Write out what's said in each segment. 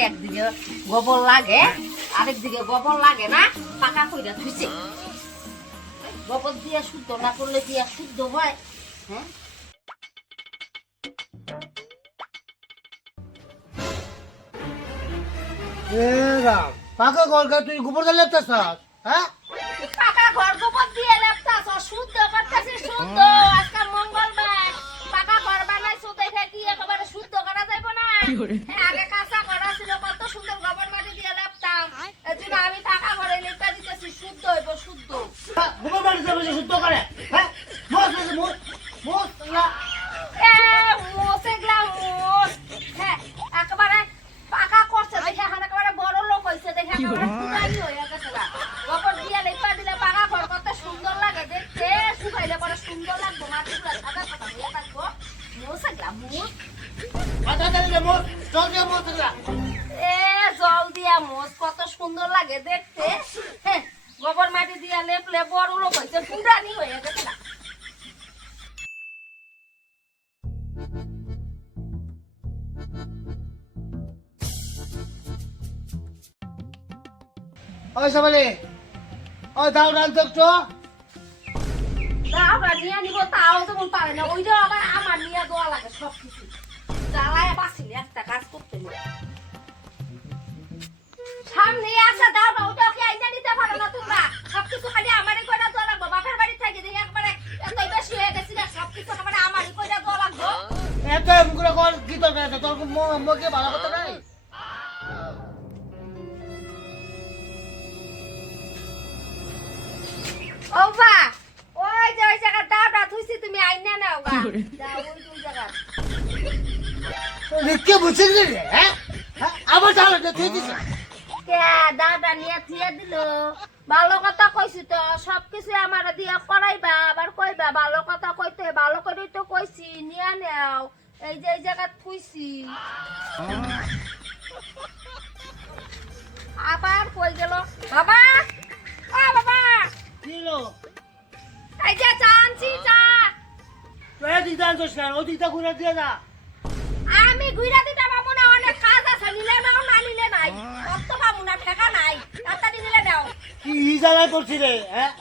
একদিকে গোবর লাগে আরেকদিকে গোবর লাগে না পাকা কইরা থুইছে গোবর দিয়ে শুদ্ধ না করলে কি আর শুদ্ধ হয় হ্যাঁ রাম পাকা ঘর তুই গোবর দিয়ে লেপতেছ হ্যাঁ পাকা ঘর গোবর দিয়ে লেপতাছ শুদ্ধ করতেছিস শুদ্ধ আজকে মঙ্গলবার পাকা ঘর বানাইছো দেখে কি একেবারে শুদ্ধ করা যাবে না আগে কাঁচা করা ছিল কত সুন্দর গোবর মাটি দিয়ে লেপতাম এজন্য আমি পাকা ঘরে লেপটা দিতেছি শুদ্ধ হইব শুদ্ধ গোবর বাড়ি যাবে শুদ্ধ করে হ্যাঁ মোস মোস মোস না এ মোসে গলা মোস হ্যাঁ একেবারে পাকা করছে দেখে এখন একেবারে বড় লোক হইছে দেখে একেবারে পুরানি হয়ে গেছে গা গোবর দিয়ে লেপা দিলে পাকা ঘর কত সুন্দর লাগে দেখতে শুকাইলে পরে সুন্দর লাগবে মাটিগুলো সাদা সাদা হয়ে থাকবো মোসে গলা মোস মাথা দিয়ে মোস চল দিয়ে মোস না এ জল দিয়া মোস কত সুন্দর লাগে দেখতে হ্যাঁ গোবর মাটি দিয়া লেপলে বড় লোক হইছে পুরানি হয়ে গেছে গা ওই সবালে ওই দাও রান তো আমরা নিয়ে নিব তাও তেমন পারে না ওইটা আবার আমার নিয়ে দেওয়া লাগে সব কিছু জ্বালায় বাঁচিনি একটা কাজ করতে নিয়ে সামনে আসা দাও না ওটা কি আইনা নিতে পারো না তোমরা সবকিছু খালি আমারই করে দেওয়া লাগবে বাপের বাড়ি থেকে দেখি একবারে এতই বেশি হয়ে গেছি না সবকিছু আমার আমারই করে দেওয়া লাগবে এত এমগুলো কর কি দরকার আছে তোর মুখে ভালো কথা নাই ও বা ওই যে ওই জায়গা দাবড়া থুইছি তুমি আইনা নাও গা যাও ওই দুই জায়গা কে বুঝছিস রে হ্যাঁ আবার যাও তুই দিস কে দাদা নিয়ে থিয়ে দিল ভালো কথা কইছি তো সবকিছু আমার দিয়া করাইবা আবার কইবা ভালো কথা কইতে ভালো করেই তো কইছি নিয়ে নাও এই যে এই জায়গা থুইছি আবার কই গেল বাবা ও বাবা কিলো এই যে চা আনছি চা তুই দিদা আনছিস কেন ও দিদা ঘুরে দিয়ে যা আমি ঘুরা দিতে পাবো না অনেক কাজ আছে নিলে নাও না নিলে নাই অত পাবো না ঠেকা নাই তাড়াতাড়ি নিলে নাও কি জায়গায় করছি রে হ্যাঁ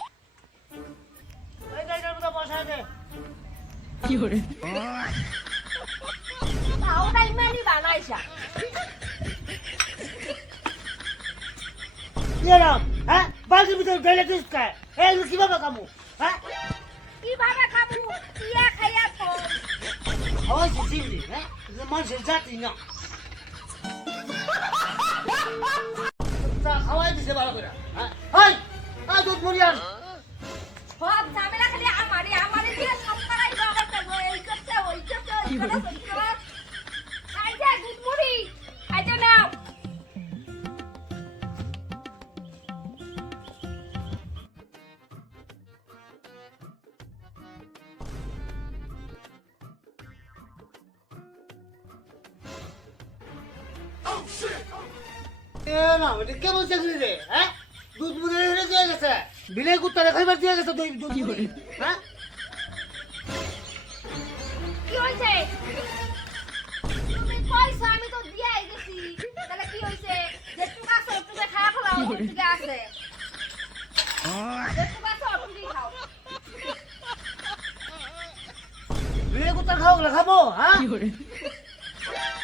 ওই জায়গার মতো বসা দে কি করে ওটাই মেনি বানাইছা কি রাম হ্যাঁ বালতির ভিতরে ঢেলে দিস কে এই কিভাবে কামু হ্যাঁ কিভাবে খাবো ইয়া খাইয়া তো খাওয়াই চিংড়ি হ্যাঁ মানুষের জাতি না খাওয়াই দিছে ভালো করে হ্যাঁ হাই আয় দুধ মরিয়ান সব ঝামেলা খালি আমারই দিয়ে সব করাই দাও করতে এই করতে ওই করতে ওই করতে আইজা দুধ মুড়ি আইজা নাও না এটা কেমন চাকরি রে হ্যাঁ দুধ মুড়ি হেরে দিয়ে গেছে বিলে কুত্তারে খাইবার দিয়ে গেছে দুধ মুড়ি হ্যাঁ কি হইছে তুমি কইছো আমি তো দিয়াই গেছি তাহলে কি হইছে যেটুকু আছে একটু খাওয়া ফেলাও ঠিক আছে যেটুকু আছে ওটুকুই খাও বিলে কুত্তার খাওয়া খাবো হ্যাঁ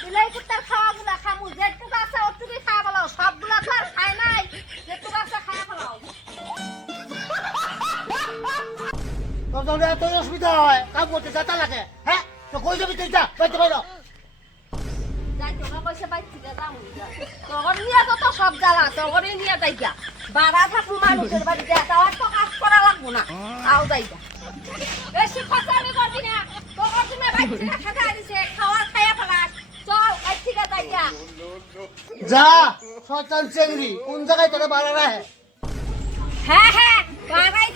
বিলাই কুত্তার খাওয়াগুলা খামু যেটুকু আছে ওটুকুই খাওয়া ফেলাও সবগুলা তো আর খায় নাই যেটুকু আছে খাওয়া ফেলাও তোর তো এত অসুবিধা হয় কাম করতে যাতা লাগে হ্যাঁ তো কই যাবি তুই যা বাইতে বাইরে যাই তোমরা পয়সা পাই ঠিক আছে তখন নিয়ে তো সব জ্বালা তখনই নিয়ে যাইগা বাড়া থাকুন মানুষের বাড়িতে যাওয়ার তো কাজ করা লাগবো না তাও যাইগা বেশি কথা আমি করবি না তখন তুমি বাচ্চাটা খাতা দিছে খাওয়ার খাইয়া ফেলাস চল আজ থেকে যাইগা যা শয়তান চেংড়ি কোন জায়গায় তোরে বাড়া রাখে হ্যাঁ হ্যাঁ বাড়াই